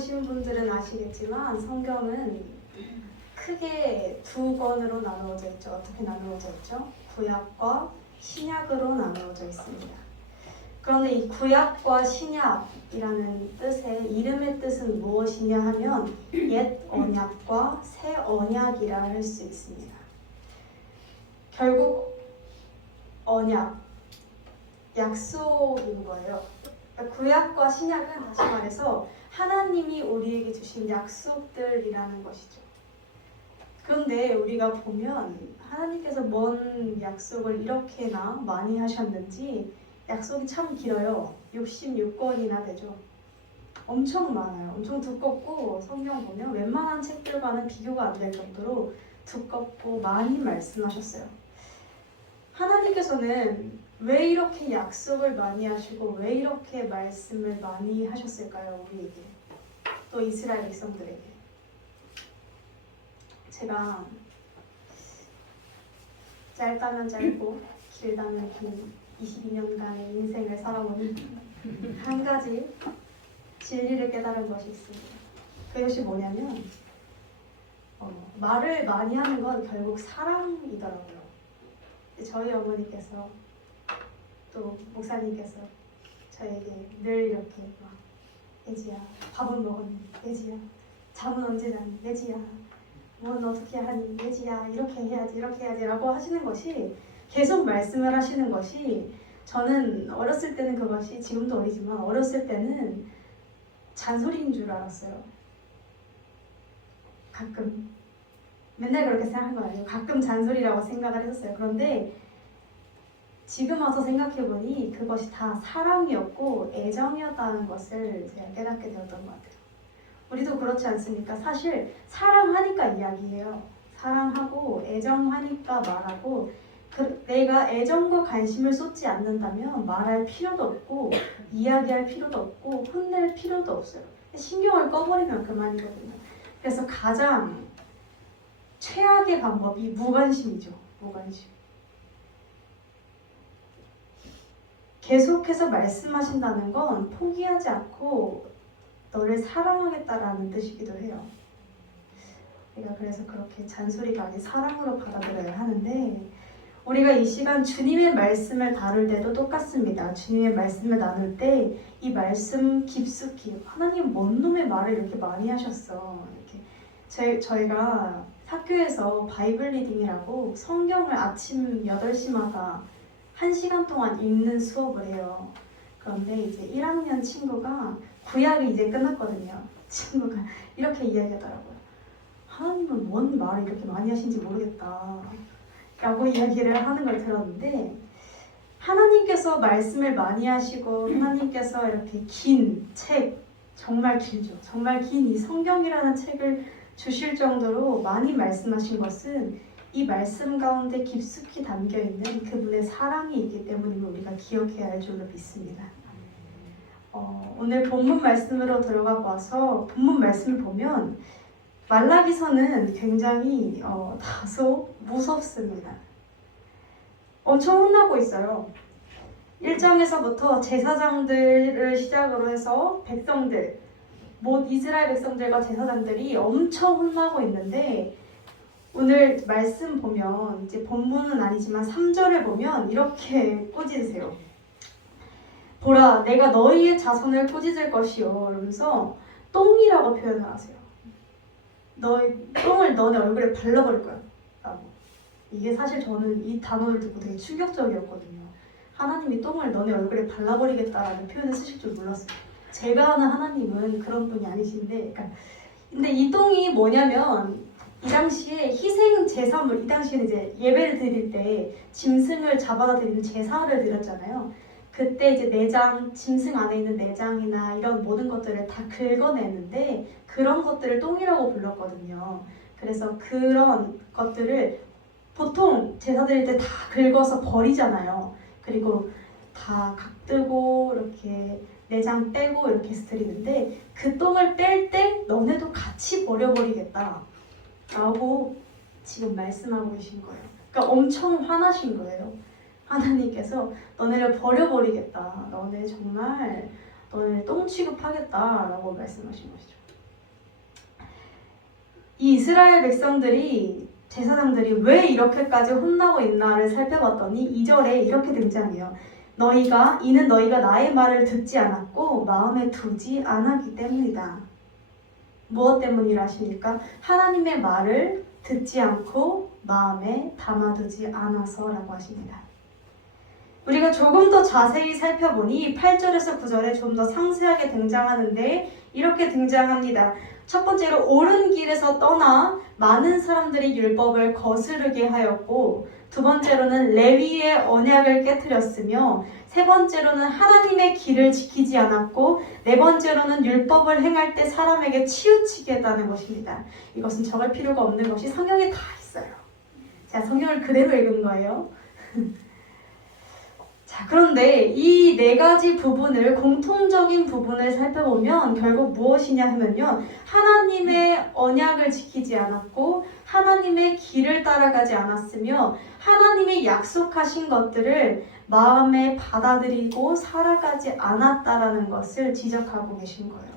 보신 분들은 아시겠지만 성경은 크게 두 권으로 나누어져 있죠. 어떻게 나누어져 있죠? 구약과 신약으로 나누어져 있습니다. 그런데 이 구약과 신약이라는 뜻의 이름의 뜻은 무엇이냐 하면 옛 언약과 새 언약이라 할 수 있습니다. 결국 언약, 약속인 거예요. 그러니까 구약과 신약은 다시 말해서 하나님이 우리에게 주신 약속들이라는 것이죠. 그런데 우리가 보면 하나님께서 뭔 약속을 이렇게나 많이 하셨는지 약속이 참 길어요. 66권이나 되죠. 엄청 많아요. 엄청 두껍고 성경 보면 웬만한 책들과는 비교가 안 될 정도로 두껍고 많이 말씀하셨어요. 하나님께서는 왜 이렇게 약속을 많이 하시고 왜 이렇게 말씀을 많이 하셨을까요? 우리에게, 또 이스라엘 백성들에게. 제가 짧다면 짧고 길다면 긴 22년간의 인생을 살아보니 한 가지 진리를 깨달은 것이 있습니다. 그것이 뭐냐면 말을 많이 하는 건 결국 사랑이더라고요. 저희 어머니께서 또 목사님께서 저에게 늘 이렇게 막 예지야 밥은 먹었니? 예지야 잠은 언제 자니? 예지야 넌 어떻게 하니? 예지야 이렇게 해야지 이렇게 해야지 라고 하시는 것이, 계속 말씀을 하시는 것이, 저는 어렸을 때는 그것이, 지금도 어리지만 어렸을 때는 잔소리인 줄 알았어요. 가끔 맨날 그렇게 생각한 건 아니에요. 가끔 잔소리라고 생각을 했었어요. 그런데 지금 와서 생각해보니 그것이 다 사랑이었고 애정이었다는 것을 제가 깨닫게 되었던 것 같아요. 우리도 그렇지 않습니까? 사실 사랑하니까 이야기해요. 사랑하고 애정하니까 말하고, 내가 애정과 관심을 쏟지 않는다면 말할 필요도 없고 이야기할 필요도 없고 혼낼 필요도 없어요. 신경을 꺼버리면 그만이거든요. 그래서 가장 최악의 방법이 무관심이죠. 무관심. 계속해서 말씀하신다는 건 포기하지 않고 너를 사랑하겠다라는 뜻이기도 해요. 우리가 그래서 그렇게 잔소리가 아닌 사랑으로 받아들여야 하는데, 우리가 이 시간 주님의 말씀을 다룰 때도 똑같습니다. 주님의 말씀을 나눌 때 이 말씀 깊숙이, 하나님 뭔 놈의 말을 이렇게 많이 하셨어, 이렇게 저희가 학교에서 바이블 리딩이라고 성경을 아침 8시마다 1시간 동안 읽는 수업을 해요. 그런데 이제 1학년 친구가 구약이 이제 끝났거든요. 친구가 이렇게 이야기하더라고요. 하나님은 뭔 말을 이렇게 많이 하신지 모르겠다 라고 이야기를 하는 걸 들었는데, 하나님께서 말씀을 많이 하시고 하나님께서 이렇게 긴 책, 정말 길죠. 정말 긴 이 성경이라는 책을 주실 정도로 많이 말씀하신 것은 이 말씀 가운데 깊숙이 담겨있는 그분의 사랑이 있기 때문임을 우리가 기억해야 할 줄로 믿습니다. 오늘 본문 말씀으로 들어가 봐서 본문 말씀을 보면 말라기서는 굉장히 다소 무섭습니다. 엄청 혼나고 있어요. 1장에서부터 제사장들을 시작으로 해서 백성들, 이스라엘 백성들과 제사장들이 엄청 혼나고 있는데, 오늘 말씀 보면 이제 본문은 아니지만 3절을 보면 이렇게 꾸짖으세요. 보라, 내가 너희의 자손을 꾸짖을 것이요, 이러면서 똥이라고 표현을 하세요. 너희 똥을 너네 얼굴에 발라버릴 거야 라고. 이게 사실 저는 이 단어를 듣고 되게 충격적이었거든요. 하나님이 똥을 너네 얼굴에 발라버리겠다라는 표현을 쓰실 줄 몰랐어요. 제가 아는 하나님은 그런 분이 아니신데, 근데 이 똥이 뭐냐면, 이 당시에 희생 제사물, 이 당시에는 이제 예배를 드릴 때 짐승을 잡아다 드리는 제사를 드렸잖아요. 그때 이제 내장, 짐승 안에 있는 내장이나 이런 모든 것들을 다 긁어내는데, 그런 것들을 똥이라고 불렀거든요. 그래서 그런 것들을 보통 제사 드릴 때 다 긁어서 버리잖아요. 그리고 다 각뜨고 이렇게 내장 빼고 이렇게 해서 드리는데, 그 똥을 뺄 때 너네도 같이 버려버리겠다 라고 지금 말씀하고 계신 거예요. 그러니까 엄청 화나신 거예요. 하나님께서 너네를 버려버리겠다, 너네 정말 너네 똥 취급하겠다 라고 말씀하신 것이죠. 이 이스라엘 백성들이 제사장들이 왜 이렇게까지 혼나고 있나를 살펴봤더니 2절에 이렇게 등장해요. 이는 너희가 나의 말을 듣지 않았고 마음에 두지 않았기 때문이다. 무엇 때문이라 하십니까? 하나님의 말을 듣지 않고 마음에 담아두지 않아서라고 하십니다. 우리가 조금 더 자세히 살펴보니 8절에서 9절에 좀 더 상세하게 등장하는데 이렇게 등장합니다. 첫 번째로 옳은 길에서 떠나 많은 사람들이 율법을 거스르게 하였고, 두 번째로는 레위의 언약을 깨뜨렸으며, 세 번째로는 하나님의 길을 지키지 않았고, 네 번째로는 율법을 행할 때 사람에게 치우치게 했다는 것입니다. 이것은 적을 필요가 없는 것이 성경에 다 있어요. 자, 성경을 그대로 읽은 거예요. 자, 그런데 이 네 가지 부분을, 공통적인 부분을 살펴보면 결국 무엇이냐 하면요, 하나님의 언약을 지키지 않았고 하나님의 길을 따라가지 않았으며 하나님이 약속하신 것들을 마음에 받아들이고 살아가지 않았다라는 것을 지적하고 계신 거예요.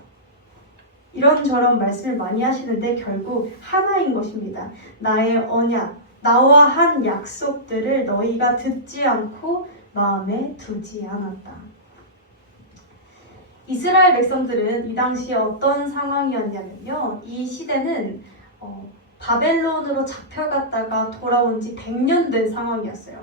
이런저런 말씀을 많이 하시는데 결국 하나인 것입니다. 나의 언약, 나와 한 약속들을 너희가 듣지 않고 마음에 두지 않았다. 이스라엘 백성들은 이 당시에 어떤 상황이었냐면요, 이 시대는 바벨론으로 잡혀갔다가 돌아온 지 100년 된 상황이었어요.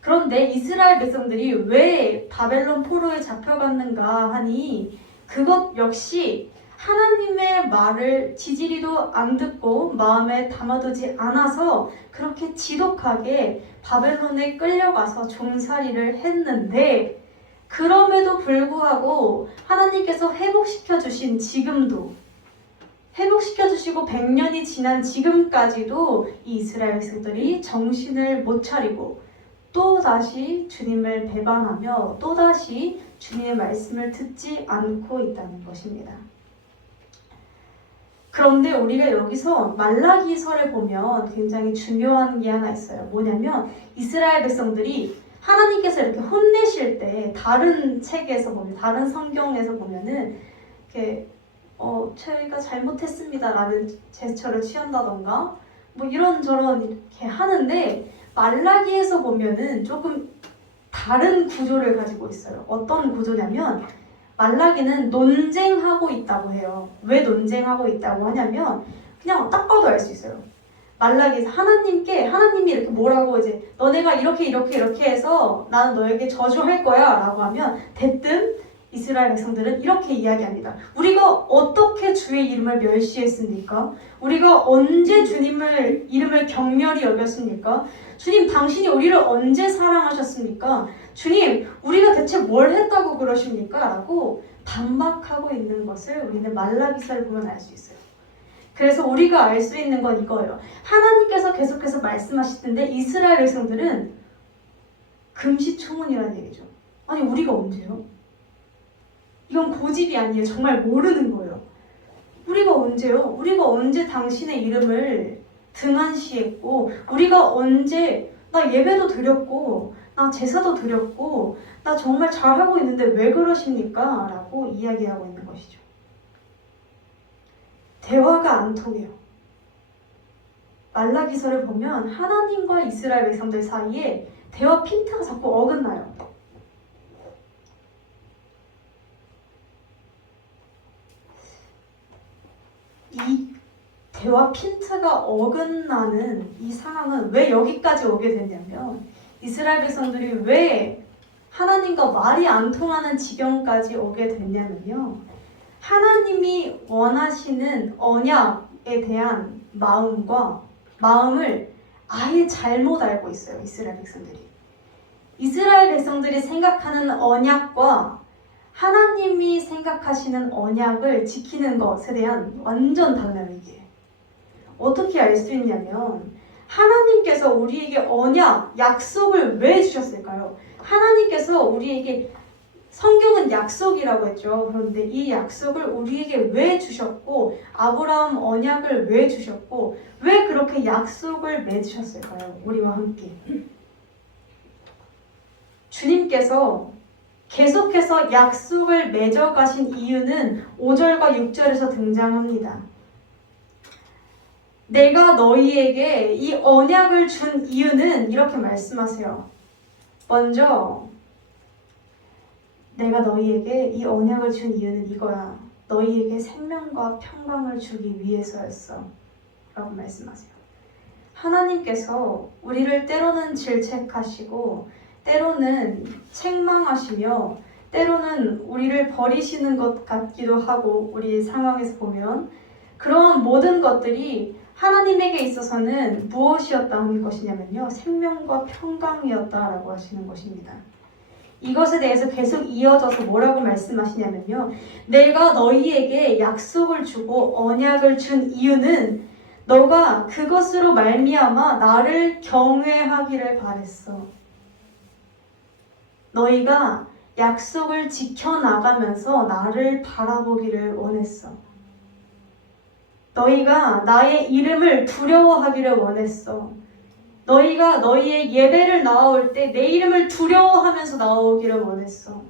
그런데 이스라엘 백성들이 왜 바벨론 포로에 잡혀갔는가 하니 그것 역시 하나님의 말을 지지리도 안 듣고 마음에 담아두지 않아서 그렇게 지독하게 바벨론에 끌려가서 종살이를 했는데, 그럼에도 불구하고 하나님께서 회복시켜 주신 지금도, 회복시켜 주시고 100년이 지난 지금까지도 이 이스라엘 백성들이 정신을 못 차리고 또다시 주님을 배반하며 또다시 주님의 말씀을 듣지 않고 있다는 것입니다. 그런데 우리가 여기서 말라기서를 보면 굉장히 중요한 게 하나 있어요. 뭐냐면 이스라엘 백성들이 하나님께서 이렇게 혼내실 때 다른 책에서 보면, 다른 성경에서 보면은 이렇게 저희가 잘못했습니다라는 제스처를 취한다던가 뭐 이런저런 이렇게 하는데, 말라기에서 보면은 조금 다른 구조를 가지고 있어요. 어떤 구조냐면 말라기는 논쟁하고 있다고 해요. 왜 논쟁하고 있다고 하냐면 그냥 딱 봐도 알 수 있어요. 말라기에서 하나님이 이렇게 뭐라고 이제 너네가 이렇게 해서 나는 너에게 저주할 거야 라고 하면 대뜸 이스라엘 백성들은 이렇게 이야기합니다. 우리가 어떻게 주의 이름을 멸시했습니까? 우리가 언제 주님을 이름을 경멸히 여겼습니까? 주님, 당신이 우리를 언제 사랑하셨습니까? 주님, 우리가 대체 뭘 했다고 그러십니까? 라고 반박하고 있는 것을 우리는 말라기서를 보면 알 수 있어요. 그래서 우리가 알 수 있는 건 이거예요. 하나님께서 계속해서 말씀하시던데 이스라엘 백성들은 금시초문이라는 얘기죠. 아니, 우리가 언제요? 이건 고집이 아니에요. 정말 모르는 거예요. 우리가 언제요? 우리가 언제 당신의 이름을 등한시했고, 우리가 언제 나 예배도 드렸고 나 제사도 드렸고 나 정말 잘하고 있는데 왜 그러십니까? 라고 이야기하고 있는 것이죠. 대화가 안 통해요. 말라기서를 보면 하나님과 이스라엘 백성들 사이에 대화 핀트가 자꾸 어긋나요. 이 대화 핀트가 어긋나는 이 상황은 왜 여기까지 오게 됐냐면, 이스라엘 백성들이 왜 하나님과 말이 안 통하는 지경까지 오게 됐냐면요, 하나님이 원하시는 언약에 대한 마음을 아예 잘못 알고 있어요. 이스라엘 백성들이. 이스라엘 백성들이 생각하는 언약과 하나님이 생각하시는 언약을 지키는 것에 대한 완전 달라요. 이게 어떻게 알 수 있냐면, 하나님께서 우리에게 언약, 약속을 왜 주셨을까요? 하나님께서 우리에게, 성경은 약속이라고 했죠. 그런데 이 약속을 우리에게 왜 주셨고, 아브라함 언약을 왜 주셨고, 왜 그렇게 약속을 맺으셨을까요? 우리와 함께. 주님께서 계속해서 약속을 맺어가신 이유는 5절과 6절에서 등장합니다. 내가 너희에게 이 언약을 준 이유는 이렇게 말씀하세요. 먼저 내가 너희에게 이 언약을 준 이유는 이거야. 너희에게 생명과 평강을 주기 위해서였어. 라고 말씀하세요. 하나님께서 우리를 때로는 질책하시고 때로는 책망하시며 때로는 우리를 버리시는 것 같기도 하고 우리 상황에서 보면 그런 모든 것들이 하나님에게 있어서는 무엇이었다는 것이냐면요. 생명과 평강이었다라고 하시는 것입니다. 이것에 대해서 계속 이어져서 뭐라고 말씀하시냐면요. 내가 너희에게 약속을 주고 언약을 준 이유는 너가 그것으로 말미암아 나를 경외하기를 바랬어. 너희가 약속을 지켜나가면서 나를 바라보기를 원했어. 너희가 나의 이름을 두려워하기를 원했어. 너희가 너희의 예배를 나올 때 내 이름을 두려워하면서 나오기를 원했어.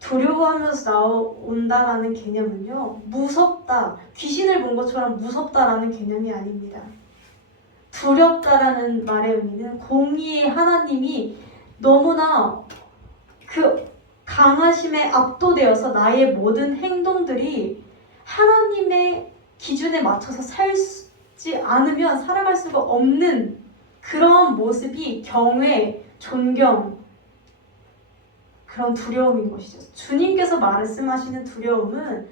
두려워하면서 나온다라는 개념은요, 무섭다, 귀신을 본 것처럼 무섭다라는 개념이 아닙니다. 두렵다라는 말의 의미는 공의의 하나님이 너무나 그 강하심에 압도되어서 나의 모든 행동들이 하나님의 기준에 맞춰서 살지 않으면 살아갈 수가 없는 그런 모습이 경외, 존경, 그런 두려움인 것이죠. 주님께서 말씀하시는 두려움은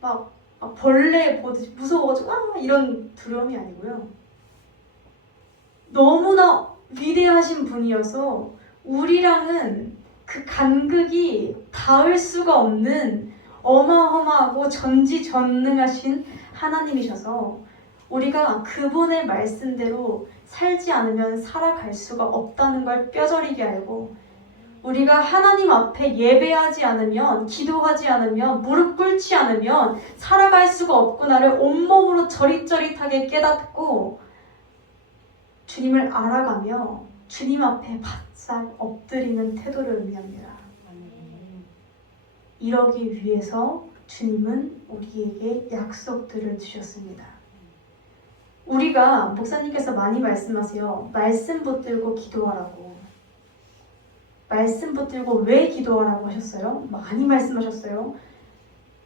막 벌레 보듯이 무서워가지고 이런 두려움이 아니고요. 너무나 위대하신 분이어서 우리랑은 그 간극이 닿을 수가 없는 어마어마하고 전지전능하신 하나님이셔서 우리가 그분의 말씀대로 살지 않으면 살아갈 수가 없다는 걸 뼈저리게 알고 우리가 하나님 앞에 예배하지 않으면, 기도하지 않으면, 무릎 꿇지 않으면 살아갈 수가 없구나를 온몸으로 저릿저릿하게 깨닫고 주님을 알아가며 주님 앞에 바싹 엎드리는 태도를 의미합니다. 이러기 위해서 주님은 우리에게 약속들을 주셨습니다. 우리가 목사님께서 많이 말씀하세요. 말씀 붙들고 기도하라고. 말씀 붙들고 왜 기도하라고 하셨어요? 많이 말씀하셨어요.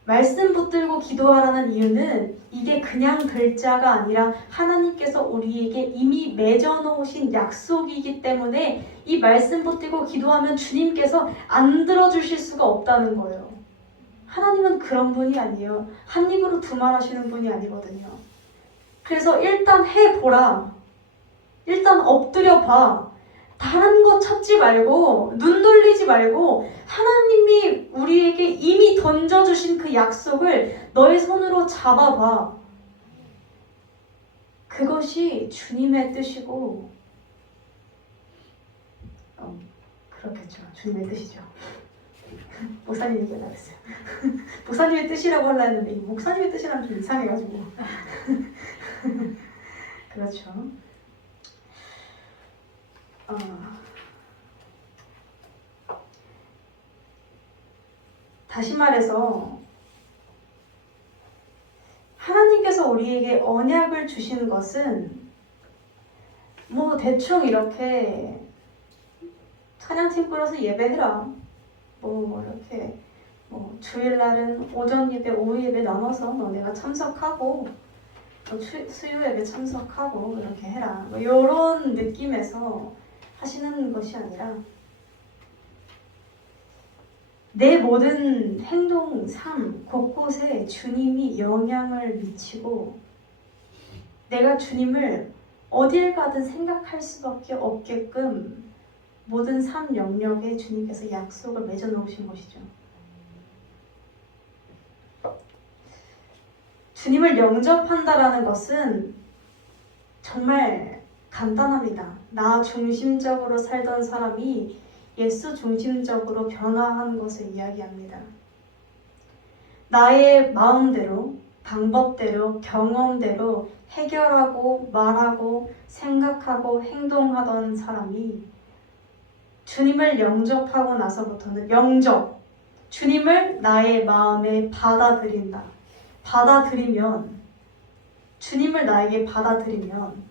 말씀 붙들고 기도하라는 이유는 이게 그냥 글자가 아니라 하나님께서 우리에게 이미 맺어놓으신 약속이기 때문에 이 말씀 붙들고 기도하면 주님께서 안 들어주실 수가 없다는 거예요. 하나님은 그런 분이 아니에요. 한 입으로 두말하시는 분이 아니거든요. 그래서 일단 해보라. 일단 엎드려봐. 다른 거 찾지 말고 눈 돌리지 말고 하나님이 우리에게 이미 던져주신 그 약속을 너의 손으로 잡아봐. 그것이 주님의 뜻이고 그렇겠죠. 주님의 뜻이죠. 목사님 얘기하려고 했어요. 목사님의 뜻이라고 하려 했는데 목사님의 뜻이라면 좀 이상해가지고 그렇죠. 다시 말해서 하나님께서 우리에게 언약을 주시는 것은 뭐 대충 이렇게 찬양팀 끌어서 예배해라. 뭐 이렇게 뭐 주일날은 오전 예배, 오후 예배 나눠서 너네가 참석하고 수요 예배 참석하고 이렇게 해라. 뭐 이런 느낌에서 하시는 것이 아니라 내 모든 행동, 삶 곳곳에 주님이 영향을 미치고 내가 주님을 어딜 가든 생각할 수밖에 없게끔 모든 삶 영역에 주님께서 약속을 맺어 놓으신 것이죠. 주님을 영접한다라는 것은 정말 간단합니다. 나 중심적으로 살던 사람이 예수 중심적으로 변화하는 것을 이야기합니다. 나의 마음대로, 방법대로, 경험대로 해결하고 말하고 생각하고 행동하던 사람이 주님을 영접하고 나서부터는 영접, 주님을 나의 마음에 받아들인다. 받아들이면 주님을 나에게 받아들이면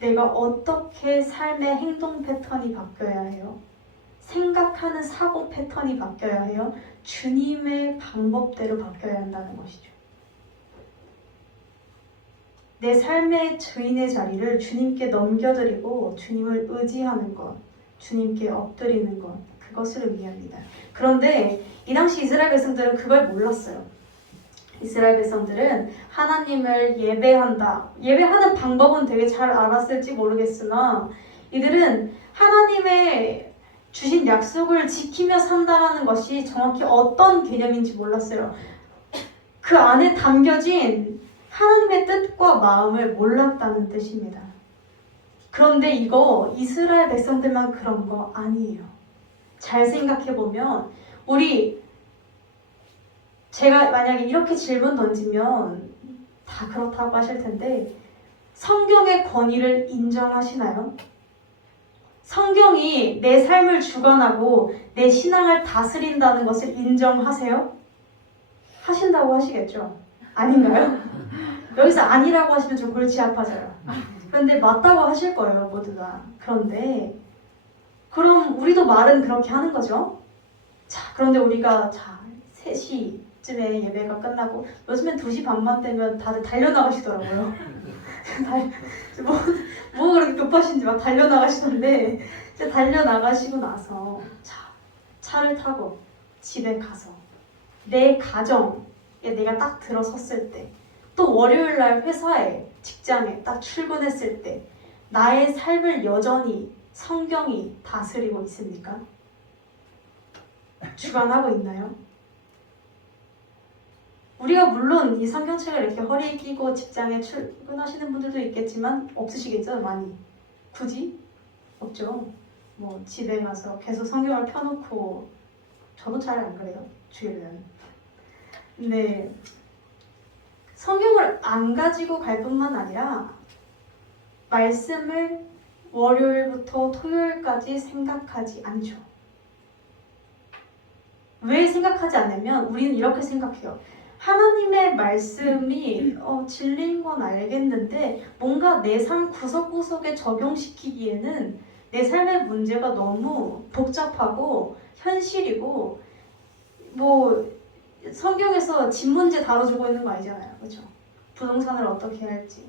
내가 어떻게 삶의 행동 패턴이 바뀌어야 해요? 생각하는 사고 패턴이 바뀌어야 해요? 주님의 방법대로 바뀌어야 한다는 것이죠. 내 삶의 주인의 자리를 주님께 넘겨드리고 주님을 의지하는 것, 주님께 엎드리는 것, 그것을 의미합니다. 그런데 이 당시 이스라엘 백성들은 그걸 몰랐어요. 이스라엘 백성들은 하나님을 예배한다. 예배하는 방법은 되게 잘 알았을지 모르겠으나 이들은 하나님의 주신 약속을 지키며 산다는 것이 정확히 어떤 개념인지 몰랐어요. 그 안에 담겨진 하나님의 뜻과 마음을 몰랐다는 뜻입니다. 그런데 이거 이스라엘 백성들만 그런 거 아니에요. 잘 생각해보면 제가 만약에 이렇게 질문 던지면 다 그렇다고 하실 텐데 성경의 권위를 인정하시나요? 성경이 내 삶을 주관하고 내 신앙을 다스린다는 것을 인정하세요? 하신다고 하시겠죠? 아닌가요? 여기서 아니라고 하시면 좀 골치 아파져요. 그런데 맞다고 하실 거예요, 모두가. 그런데 그럼 우리도 말은 그렇게 하는 거죠? 자, 그런데 우리가 3시쯤에 예배가 끝나고 요즘엔 2시 반만 되면 다들 달려나가시더라고요. 뭐 그렇게 급하신지 막 달려나가시던데 이제 달려나가시고 나서 차를 타고 집에 가서 내 가정에 내가 딱 들어섰을 때 또 월요일날 회사에 직장에 딱 출근했을 때 나의 삶을 여전히 성경이 다스리고 있습니까? 주관하고 있나요? 우리가 물론 이 성경책을 이렇게 허리에 끼고 직장에 출근하시는 분들도 있겠지만 없으시겠죠? 많이. 굳이? 없죠. 뭐 집에 가서 계속 성경을 펴놓고 저도 잘 안 그래요. 주일은. 근데 성경을 안 가지고 갈 뿐만 아니라 말씀을 월요일부터 토요일까지 생각하지 않죠. 왜 생각하지 않냐면 우리는 이렇게 생각해요. 하나님의 말씀이 진리인 건 알겠는데 뭔가 내 삶 구석구석에 적용시키기에는 내 삶의 문제가 너무 복잡하고 현실이고 뭐 성경에서 집 문제 다뤄주고 있는 거 아니잖아요. 그렇죠? 부동산을 어떻게 할지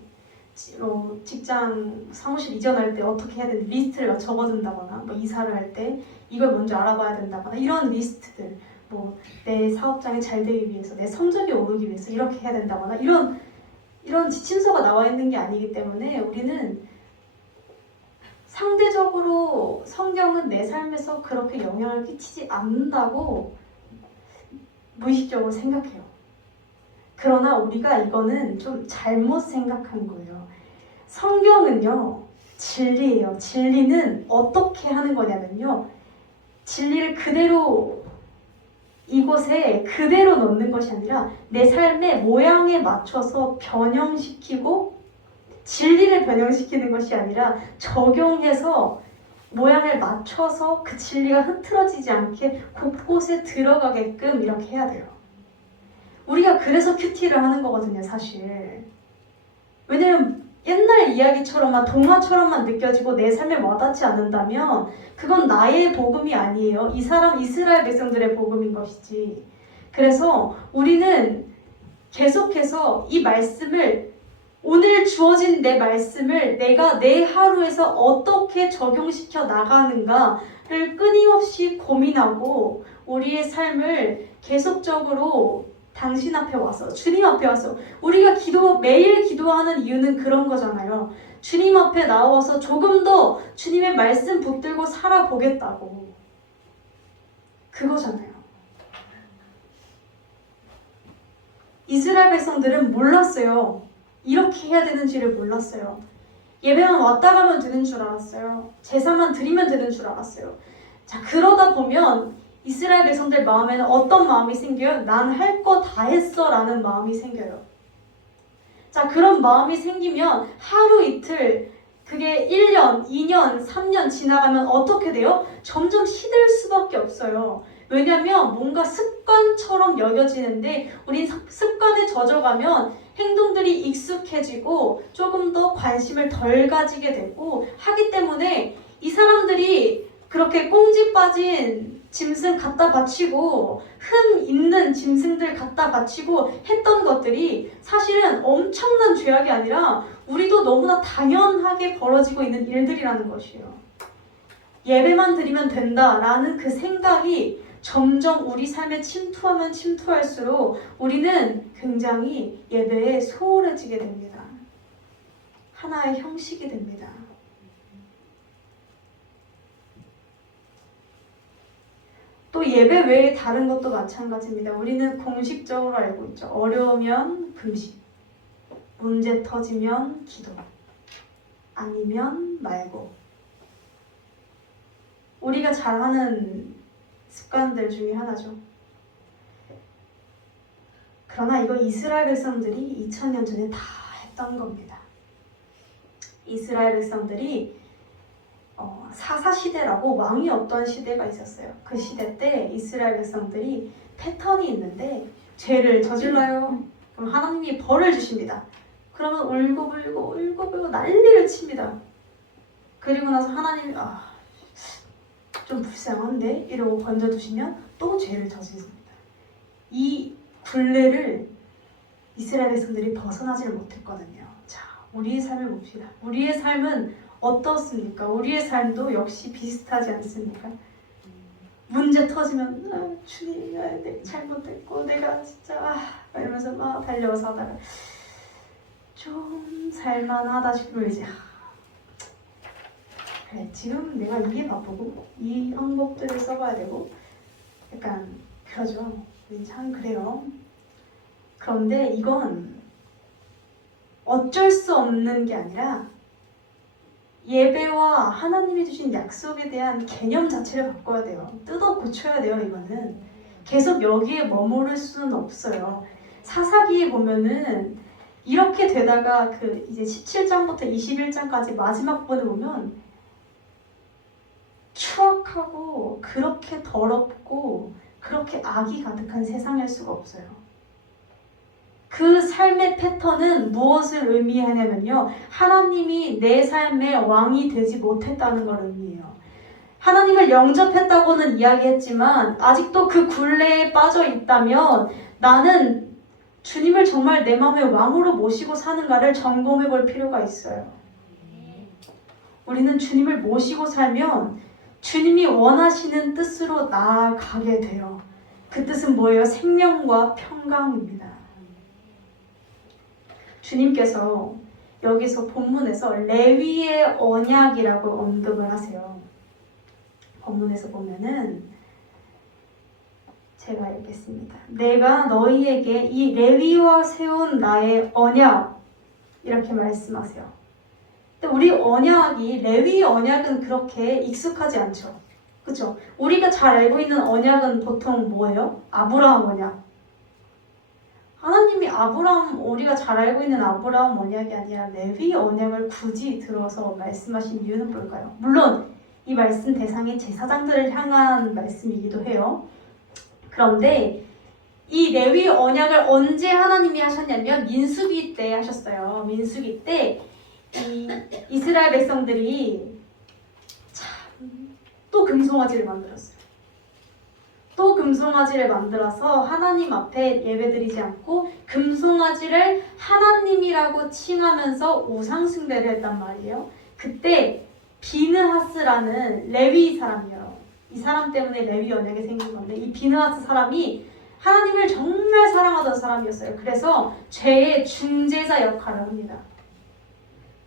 직장 사무실 이전할 때 어떻게 해야 되는지 리스트를 적어둔다거나 뭐 이사를 할 때 이걸 먼저 알아봐야 된다거나 이런 리스트들 뭐 내 사업장이 잘 되기 위해서 내 성적이 오르기 위해서 이렇게 해야 된다거나 이런 지침서가 나와 있는 게 아니기 때문에 우리는 상대적으로 성경은 내 삶에서 그렇게 영향을 끼치지 않는다고 무의식적으로 생각해요. 그러나 우리가 이거는 좀 잘못 생각한 거예요. 성경은요, 진리예요. 진리는 어떻게 하는 거냐면요. 진리를 그대로 이곳에 그대로 넣는 것이 아니라 내 삶의 모양에 맞춰서 변형시키고 진리를 변형시키는 것이 아니라 적용해서 모양을 맞춰서 그 진리가 흐트러지지 않게 곳곳에 들어가게끔 이렇게 해야 돼요. 우리가 그래서 큐티를 하는 거거든요, 사실. 왜냐면 옛날 이야기처럼만 동화처럼만 느껴지고 내 삶에 와닿지 않는다면 그건 나의 복음이 아니에요. 이스라엘 백성들의 복음인 것이지. 그래서 우리는 계속해서 이 말씀을 오늘 주어진 내 말씀을 내가 내 하루에서 어떻게 적용시켜 나가는가를 끊임없이 고민하고 우리의 삶을 계속적으로 당신 앞에 와서 주님 앞에 와서 우리가 매일 기도하는 이유는 그런 거잖아요. 주님 앞에 나와서 조금 더 주님의 말씀 붙들고 살아보겠다고. 그거잖아요. 이스라엘 백성들은 몰랐어요. 이렇게 해야 되는지를 몰랐어요. 예배만 왔다 가면 되는 줄 알았어요. 제사만 드리면 되는 줄 알았어요. 자, 그러다 보면 이스라엘 백성들 마음에는 어떤 마음이 생겨요? 난 할 거 다 했어 라는 마음이 생겨요. 자, 그런 마음이 생기면 하루 이틀 그게 1년, 2년, 3년 지나가면 어떻게 돼요? 점점 시들 수밖에 없어요. 왜냐면 뭔가 습관처럼 여겨지는데 우린 습관에 젖어가면 행동들이 익숙해지고 조금 더 관심을 덜 가지게 되고 하기 때문에 이 사람들이 그렇게 꽁지 빠진 짐승 갖다 바치고 흠 있는 짐승들 갖다 바치고 했던 것들이 사실은 엄청난 죄악이 아니라 우리도 너무나 당연하게 벌어지고 있는 일들이라는 것이에요. 예배만 드리면 된다라는 그 생각이 점점 우리 삶에 침투하면 침투할수록 우리는 굉장히 예배에 소홀해지게 됩니다. 하나의 형식이 됩니다. 또 예배 외에 다른 것도 마찬가지입니다. 우리는 공식적으로 알고 있죠. 어려우면 금식, 문제 터지면 기도, 아니면 말고. 우리가 잘하는 습관들 중에 하나죠. 그러나 이거 이스라엘 백성들이 2000년 전에 다 했던 겁니다. 이스라엘 백성들이 사사시대라고 왕이 없던 시대가 있었어요. 그 시대 때 이스라엘 백성들이 패턴이 있는데 죄를 저질러요. 그럼 하나님이 벌을 주십니다. 그러면 울고불고 난리를 칩니다. 그리고 나서 하나님이 좀 불쌍한데? 이러고 건져두시면 또 죄를 저지릅니다. 이 굴레를 이스라엘 백성들이 벗어나지를 못했거든요. 자, 우리의 삶을 봅시다. 우리의 삶은 어떻습니까? 우리의 삶도 역시 비슷하지 않습니까? 문제 터지면 주님, 내가 잘못했고 내가 진짜 이러면서 막 달려와서 하다가 좀 살만하다 싶으면 이제 그래, 지금 내가 이게 바쁘고 이 방법들을 써봐야 되고 약간 그러죠. 참 그래요. 그런데 이건 어쩔 수 없는 게 아니라 예배와 하나님이 주신 약속에 대한 개념 자체를 바꿔야 돼요. 뜯어 고쳐야 돼요. 이거는 계속 여기에 머무를 수는 없어요. 사사기에 보면은 이렇게 되다가 그 이제 17장부터 21장까지 마지막 부분을 보면 추악하고 그렇게 더럽고 그렇게 악이 가득한 세상일 수가 없어요. 그 삶의 패턴은 무엇을 의미하냐면요. 하나님이 내 삶의 왕이 되지 못했다는 걸 의미해요. 하나님을 영접했다고는 이야기했지만 아직도 그 굴레에 빠져 있다면 나는 주님을 정말 내 마음의 왕으로 모시고 사는가를 점검해 볼 필요가 있어요. 우리는 주님을 모시고 살면 주님이 원하시는 뜻으로 나아가게 돼요. 그 뜻은 뭐예요? 생명과 평강입니다. 주님께서 여기서 본문에서 레위의 언약이라고 언급을 하세요. 본문에서 보면은 제가 읽겠습니다. 내가 너희에게 이 레위와 세운 나의 언약 이렇게 말씀하세요. 근데 우리 언약이 레위 언약은 그렇게 익숙하지 않죠. 그렇죠? 우리가 잘 알고 있는 언약은 보통 뭐예요? 아브라함 언약. 하나님이 우리가 잘 알고 있는 아브라함 언약이 아니라 레위 언약을 굳이 들어서 말씀하신 이유는 뭘까요? 물론 이 말씀 대상이 제사장들을 향한 말씀이기도 해요. 그런데 이 레위 언약을 언제 하나님이 하셨냐면 민수기 때 하셨어요. 민수기 때 이 이스라엘 백성들이 참 또 금송아지를 만들었어요. 또 금송아지를 만들어서 하나님 앞에 예배드리지 않고 금송아지를 하나님이라고 칭하면서 우상숭배를 했단 말이에요. 그때 비느하스라는 레위 사람이에요. 이 사람 때문에 레위 언약이 생긴 건데 이 비느하스 사람이 하나님을 정말 사랑하던 사람이었어요. 그래서 죄의 중재자 역할을 합니다.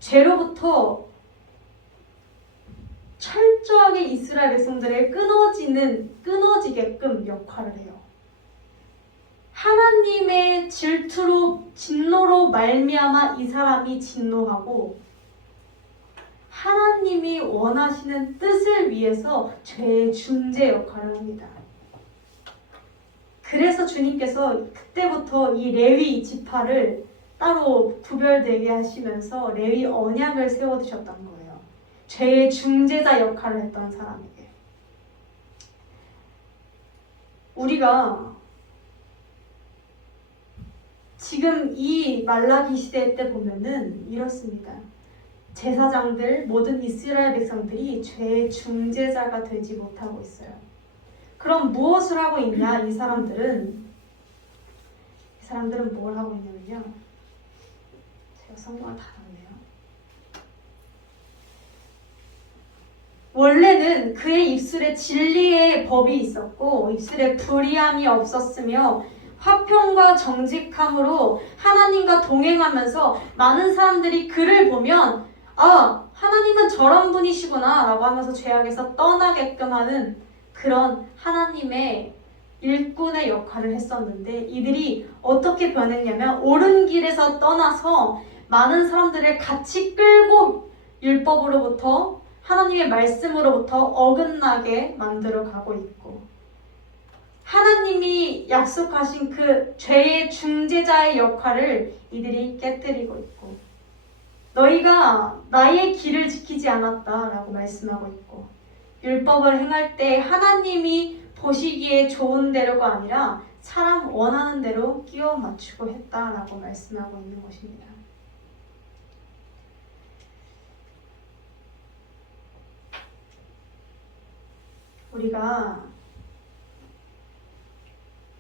죄로부터 철저하게 이스라엘 백성들을 끊어지게끔 역할을 해요. 하나님의 진노로 말미암아 이 사람이 진노하고 하나님이 원하시는 뜻을 위해서 죄의 중재 역할을 합니다. 그래서 주님께서 그때부터 이 레위 지파를 따로 구별되게 하시면서 레위 언약을 세워두셨던 거예요. 죄의 중재자 역할을 했던 사람에게. 우리가 지금 이 말라기 시대 때 보면은 이렇습니다. 제사장들, 모든 이스라엘 백성들이 죄의 중재자가 되지 못하고 있어요. 그럼 무엇을 하고 있냐? 이 사람들은 뭘 하고 있냐면요. 제가 성경을 다 봤네요. 원래는 그의 입술에 진리의 법이 있었고 입술에 불의함이 없었으며 화평과 정직함으로 하나님과 동행하면서 많은 사람들이 그를 보면 아, 하나님은 저런 분이시구나 라고 하면서 죄악에서 떠나게끔 하는 그런 하나님의 일꾼의 역할을 했었는데 이들이 어떻게 변했냐면 옳은 길에서 떠나서 많은 사람들을 같이 끌고 율법으로부터 하나님의 말씀으로부터 어긋나게 만들어 가고 있고 하나님이 약속하신 그 죄의 중재자의 역할을 이들이 깨뜨리고 있고 너희가 나의 길을 지키지 않았다라고 말씀하고 있고 율법을 행할 때 하나님이 보시기에 좋은 대로가 아니라 사람 원하는 대로 끼워 맞추고 했다라고 말씀하고 있는 것입니다. 우리가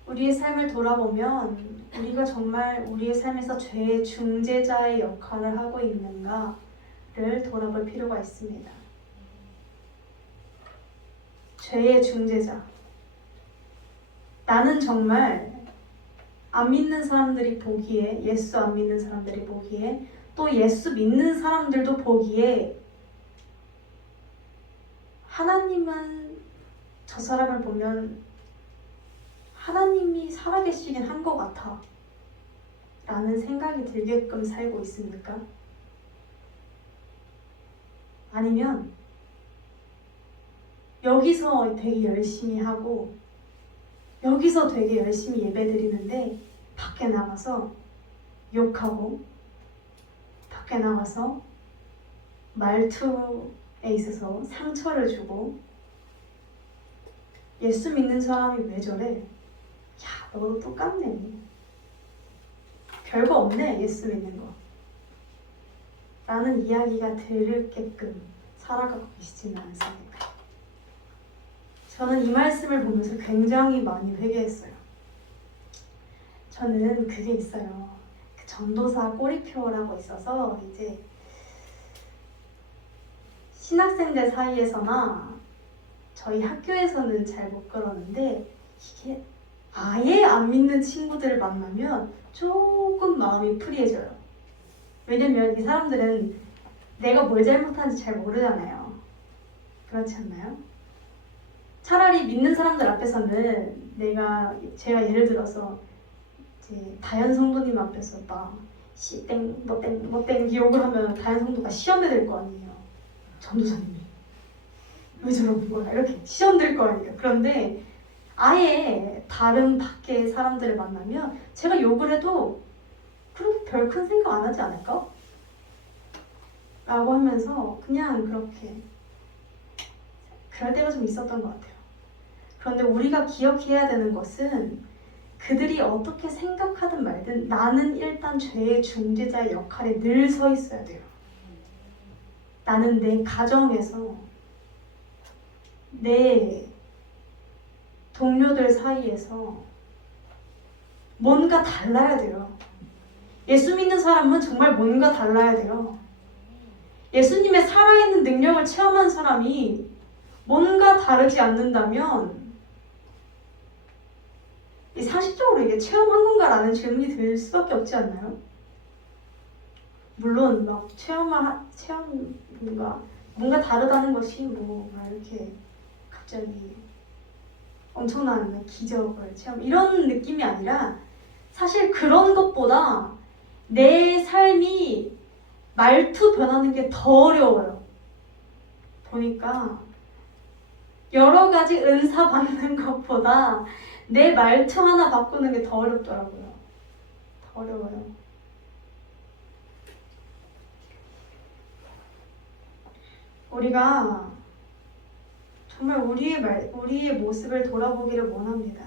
우리의 삶을 돌아보면 우리가 정말 우리의 삶에서 죄의 중재자의 역할을 하고 있는가를 돌아볼 필요가 있습니다. 죄의 중재자. 나는 정말 안 믿는 사람들이 보기에, 예수 안 믿는 사람들이 보기에, 또 예수 믿는 사람들도 보기에 하나님은 저 사람을 보면 하나님이 살아계시긴 한 것 같아 라는 생각이 들게끔 살고 있습니까? 아니면 여기서 되게 열심히 하고 여기서 되게 열심히 예배드리는데 밖에 나가서 욕하고 밖에 나가서 말투에 있어서 상처를 주고 예수 믿는 사람이 왜 저래? 야, 너도 똑같네. 별거 없네, 예수 믿는 거. 라는 이야기가 들게끔 살아가고 계시지는 않습니까? 저는 이 말씀을 보면서 굉장히 많이 회개했어요. 저는 그게 있어요. 그 전도사 꼬리표라고 있어서 이제 신학생들 사이에서나 저희 학교에서는 잘 못 그러는데 이게 아예 안 믿는 친구들을 만나면 조금 마음이 프리해져요. 왜냐면 이 사람들은 내가 뭘 잘못하는지 잘 모르잖아요. 그렇지 않나요? 차라리 믿는 사람들 앞에서는 제가 예를 들어서 이제 다현 성도님 앞에서 막 씨땡 뭐땡 욕을 하면 다현 성도가 시험에 들 거 아니에요. 전도사님이 왜 저러는 거야? 이렇게 시험 들 거 아니에요. 그런데 아예 다른 밖의 사람들을 만나면 제가 욕을 해도 그렇게 별 큰 생각 안 하지 않을까? 라고 하면서 그냥 그렇게 그럴 때가 좀 있었던 것 같아요. 그런데 우리가 기억해야 되는 것은 그들이 어떻게 생각하든 말든 나는 일단 죄의 중재자의 역할에 늘 서 있어야 돼요. 나는 내 가정에서 내 동료들 사이에서 뭔가 달라야 돼요. 예수 믿는 사람은 정말 뭔가 달라야 돼요. 예수님의 살아있는 능력을 체험한 사람이 뭔가 다르지 않는다면 상식적으로 이게 체험한 건가라는 질문이 들 수밖에 없지 않나요? 물론 막 뭔가 다르다는 것이 막 이렇게 갑자기 엄청난 기적을 이런 느낌이 아니라 사실 그런 것보다 내 삶이 말투 변하는 게 더 어려워요. 보니까 여러 가지 은사 받는 것보다 내 말투 하나 바꾸는 게 더 어렵더라고요. 더 어려워요. 우리가 정말 우리의 모습을 돌아보기를 원합니다.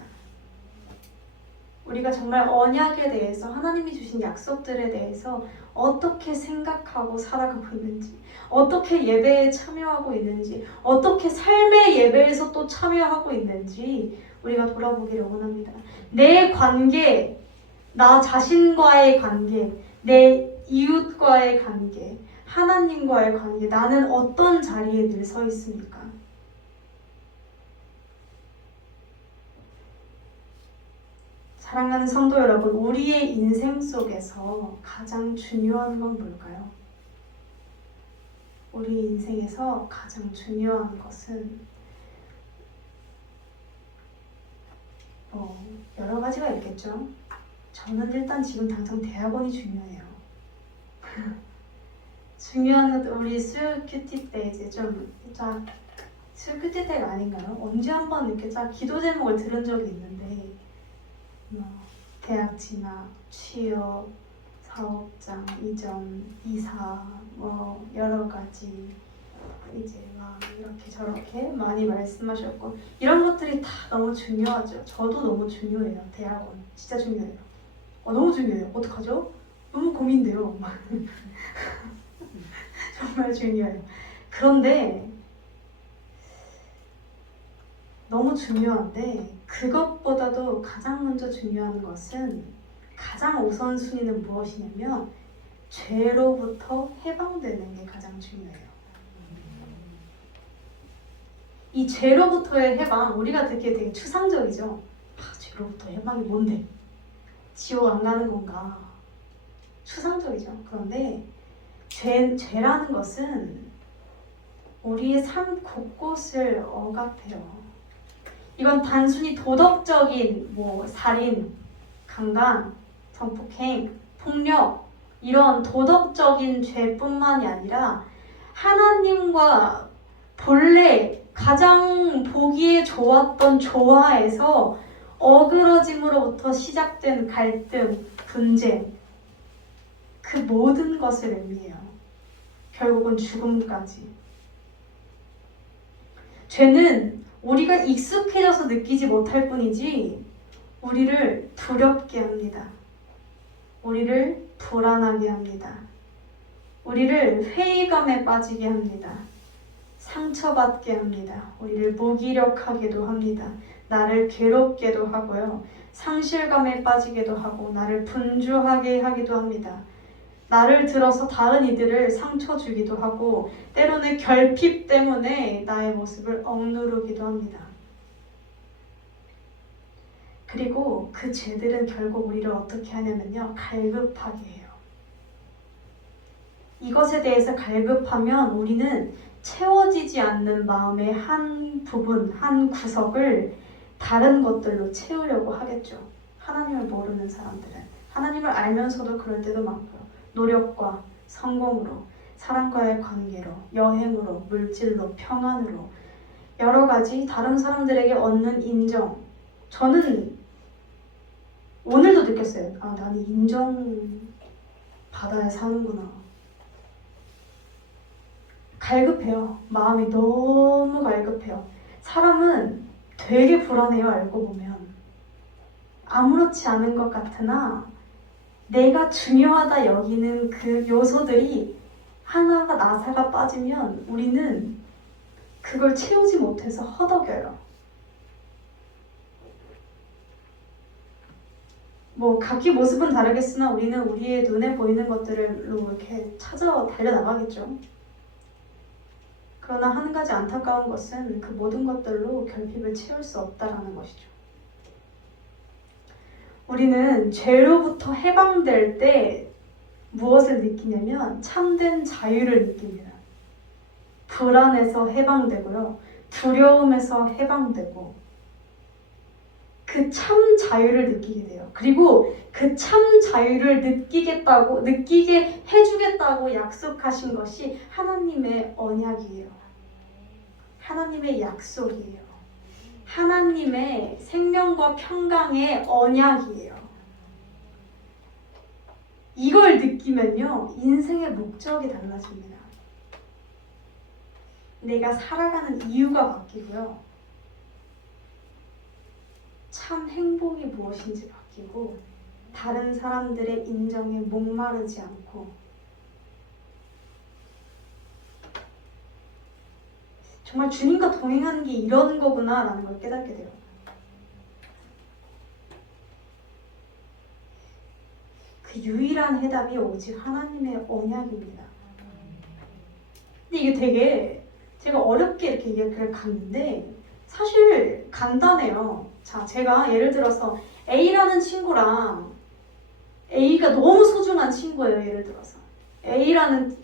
우리가 정말 언약에 대해서 하나님이 주신 약속들에 대해서 어떻게 생각하고 살아가고 있는지, 어떻게 예배에 참여하고 있는지, 어떻게 삶의 예배에서 또 참여하고 있는지 우리가 돌아보기를 원합니다. 내 관계, 나 자신과의 관계, 내 이웃과의 관계, 하나님과의 관계, 나는 어떤 자리에 늘 서 있습니까? 사랑하는 성도 여러분, 우리의 인생 속에서 가장 중요한 건 뭘까요? 우리 인생에서 가장 중요한 것은 여러 가지가 있겠죠. 저는 일단 지금 당장 대학원이 중요해요. 중요한 것도 우리 수요 큐티 때 이제 좀 수요 큐티 때가 아닌가요? 언제 한번 이렇게 기도 제목을 들은 적이 있는데 대학 진학, 취업, 사업장, 이전, 이사, 여러 가지 이제 막 이렇게 저렇게 많이 말씀하셨고 이런 것들이 다 너무 중요하죠. 저도 너무 중요해요. 대학원 진짜 중요해요. 너무 중요해요. 어떡하죠? 너무 고민돼요. 정말 중요해요. 그런데 너무 중요한데 그것보다도 가장 먼저 중요한 것은 가장 우선순위는 무엇이냐면 죄로부터 해방되는 게 가장 중요해요. 이 죄로부터의 해방, 우리가 듣기에 되게 추상적이죠. 죄로부터 해방이 뭔데? 지옥 안 가는 건가? 추상적이죠. 그런데 죄라는 것은 우리의 삶 곳곳을 억압해요. 이건 단순히 도덕적인 살인, 강간, 성폭행, 폭력 이런 도덕적인 죄뿐만이 아니라 하나님과 본래 가장 보기에 좋았던 조화에서 어그러짐으로부터 시작된 갈등, 분쟁 그 모든 것을 의미해요. 결국은 죽음까지. 죄는 우리가 익숙해져서 느끼지 못할 뿐이지 우리를 두렵게 합니다. 우리를 불안하게 합니다. 우리를 회의감에 빠지게 합니다. 상처받게 합니다. 우리를 무기력하게도 합니다. 나를 괴롭게도 하고요. 상실감에 빠지게도 하고 나를 분주하게 하기도 합니다. 나를 들어서 다른 이들을 상처 주기도 하고 때로는 결핍 때문에 나의 모습을 억누르기도 합니다. 그리고 그 죄들은 결국 우리를 어떻게 하냐면요. 갈급하게 해요. 이것에 대해서 갈급하면 우리는 채워지지 않는 마음의 한 부분, 한 구석을 다른 것들로 채우려고 하겠죠. 하나님을 모르는 사람들은. 하나님을 알면서도 그럴 때도 많고요. 노력과 성공으로, 사람과의 관계로, 여행으로, 물질로, 평안으로 여러 가지 다른 사람들에게 얻는 인정. 저는 오늘도 느꼈어요. 나는 인정받아야 사는구나. 갈급해요. 마음이 너무 갈급해요. 사람은 되게 불안해요. 알고 보면. 아무렇지 않은 것 같으나 내가 중요하다 여기는 그 요소들이 하나가 나사가 빠지면 우리는 그걸 채우지 못해서 허덕여요. 각기 모습은 다르겠으나 우리는 우리의 눈에 보이는 것들로 이렇게 찾아 달려나가겠죠. 그러나 한 가지 안타까운 것은 그 모든 것들로 결핍을 채울 수 없다라는 것이죠. 우리는 죄로부터 해방될 때 무엇을 느끼냐면 참된 자유를 느낍니다. 불안에서 해방되고요. 두려움에서 해방되고 그 참 자유를 느끼게 돼요. 그리고 그 참 자유를 느끼게 해주겠다고 약속하신 것이 하나님의 언약이에요. 하나님의 약속이에요. 하나님의 생명과 평강의 언약이에요. 이걸 느끼면요, 인생의 목적이 달라집니다. 내가 살아가는 이유가 바뀌고요. 참 행복이 무엇인지 바뀌어요. 바뀌고 다른 사람들의 인정에 목마르지 않고 정말 주님과 동행하는 게 이런 거구나 라는 걸 깨닫게 돼요. 그 유일한 해답이 오직 하나님의 언약입니다. 근데 이게 되게 제가 어렵게 이렇게 이야기를 갔는데 사실 간단해요. 자, 제가 예를 들어서 A라는 친구랑 A가 너무 소중한 친구예요. 예를 들어서 A라는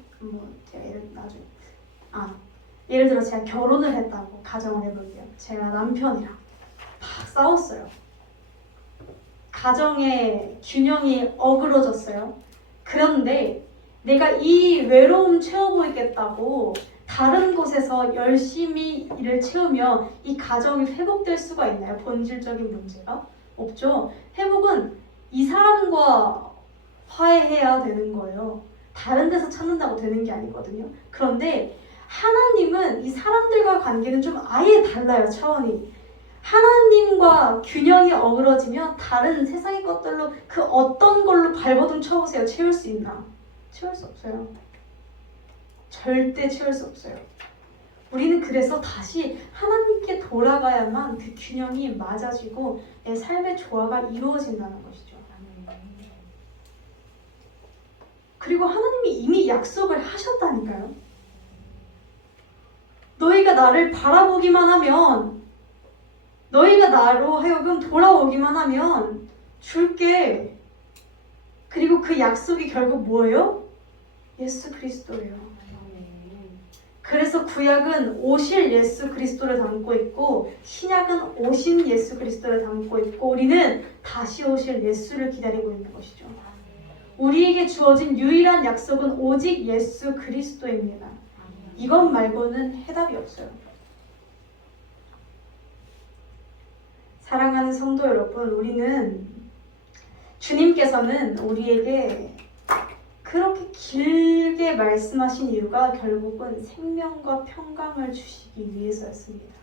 제가 예를 들어 제가 결혼을 했다고 가정을 해볼게요. 제가 남편이랑 막 싸웠어요. 가정의 균형이 어그러졌어요. 그런데 내가 이 외로움 채워보겠다고 다른 곳에서 열심히 일을 채우면 이 가정이 회복될 수가 있나요? 본질적인 문제가? 없죠. 회복은 이 사람과 화해해야 되는 거예요. 다른 데서 찾는다고 되는 게 아니거든요. 그런데 하나님은 이 사람들과 관계는 좀 아예 달라요. 차원이. 하나님과 균형이 어그러지면 다른 세상의 것들로 그 어떤 걸로 발버둥 쳐보세요. 채울 수 있나? 채울 수 없어요. 절대 채울 수 없어요. 우리는 그래서 다시 하나님께 돌아가야만 그 균형이 맞아지고 내 삶의 조화가 이루어진다는 것이죠. 그리고 하나님이 이미 약속을 하셨다니까요. 너희가 나를 바라보기만 하면, 너희가 나로 하여금 돌아오기만 하면 줄게. 그리고 그 약속이 결국 뭐예요? 예수 그리스도예요. 그래서 구약은 오실 예수 그리스도를 담고 있고 신약은 오신 예수 그리스도를 담고 있고 우리는 다시 오실 예수를 기다리고 있는 것이죠. 우리에게 주어진 유일한 약속은 오직 예수 그리스도입니다. 이것 말고는 해답이 없어요. 사랑하는 성도 여러분, 우리는 주님께서는 우리에게 그렇게 길게 말씀하신 이유가 결국은 생명과 평강을 주시기 위해서였습니다.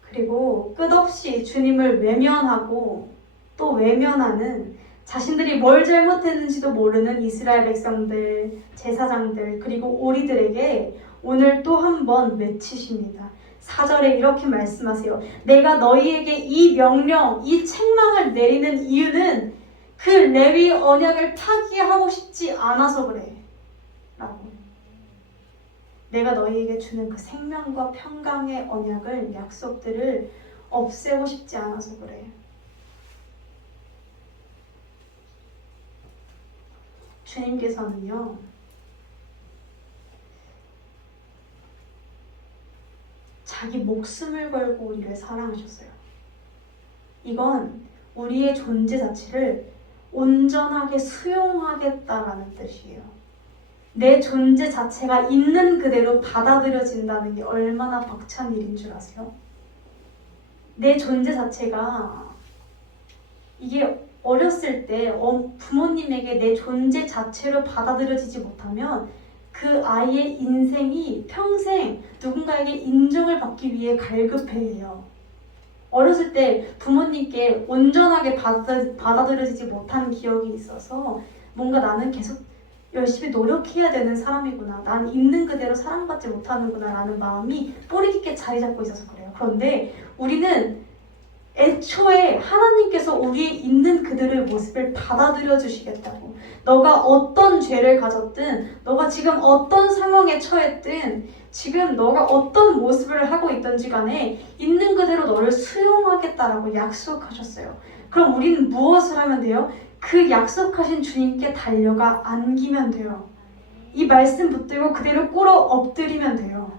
그리고 끝없이 주님을 외면하고 또 외면하는 자신들이 뭘 잘못했는지도 모르는 이스라엘 백성들, 제사장들, 그리고 우리들에게 오늘 또 한 번 외치십니다. 4절에 이렇게 말씀하세요. 내가 너희에게 이 명령, 이 책망을 내리는 이유는 그 레위 언약을 파기하고 싶지 않아서 그래. 라고. 내가 너희에게 주는 그 생명과 평강의 언약을, 약속들을 없애고 싶지 않아서 그래. 주님께서는요, 자기 목숨을 걸고 우리를 사랑하셨어요. 이건 우리의 존재 자체를 온전하게 수용하겠다라는 뜻이에요. 내 존재 자체가 있는 그대로 받아들여진다는 게 얼마나 벅찬 일인 줄 아세요? 내 존재 자체가 이게 어렸을 때 부모님에게 내 존재 자체로 받아들여지지 못하면 그 아이의 인생이 평생 누군가에게 인정을 받기 위해 갈급해해요. 어렸을 때 부모님께 온전하게 받아들여지지 못한 기억이 있어서 뭔가 나는 계속 열심히 노력해야 되는 사람이구나. 난 있는 그대로 사랑받지 못하는구나 라는 마음이 뿌리 깊게 자리 잡고 있어서 그래요. 그런데 우리는 애초에 하나님께서 우리의 있는 그들의 모습을 받아들여 주시겠다고. 너가 어떤 죄를 가졌든, 너가 지금 어떤 상황에 처했든, 지금 너가 어떤 모습을 하고 있든지 간에 있는 그대로 너를 수용하겠다라고 약속하셨어요. 그럼 우리는 무엇을 하면 돼요? 그 약속하신 주님께 달려가 안기면 돼요. 이 말씀 붙들고 그대로 꿇어 엎드리면 돼요.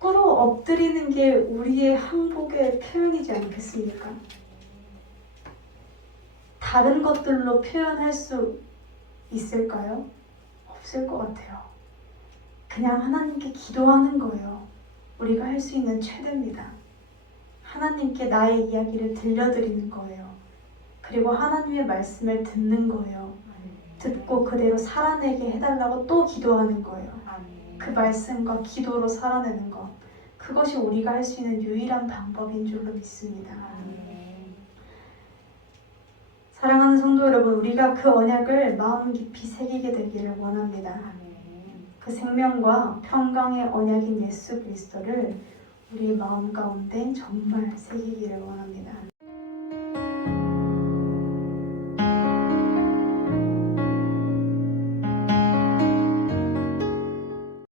꿇어 엎드리는 게 우리의 항복의 표현이지 않겠습니까? 다른 것들로 표현할 수 있을까요? 없을 것 같아요. 그냥 하나님께 기도하는 거예요. 우리가 할 수 있는 최대입니다. 하나님께 나의 이야기를 들려드리는 거예요. 그리고 하나님의 말씀을 듣는 거예요. 듣고 그대로 살아내게 해달라고 또 기도하는 거예요. 그 말씀과 기도로 살아내는 것. 그것이 우리가 할 수 있는 유일한 방법인 줄로 믿습니다. 사랑하는 성도 여러분, 우리가 그 언약을 마음 깊이 새기게 되기를 원합니다. 그 생명과 평강의 언약인 예수 그리스도를 우리 마음 가운데 정말 새기기를 원합니다.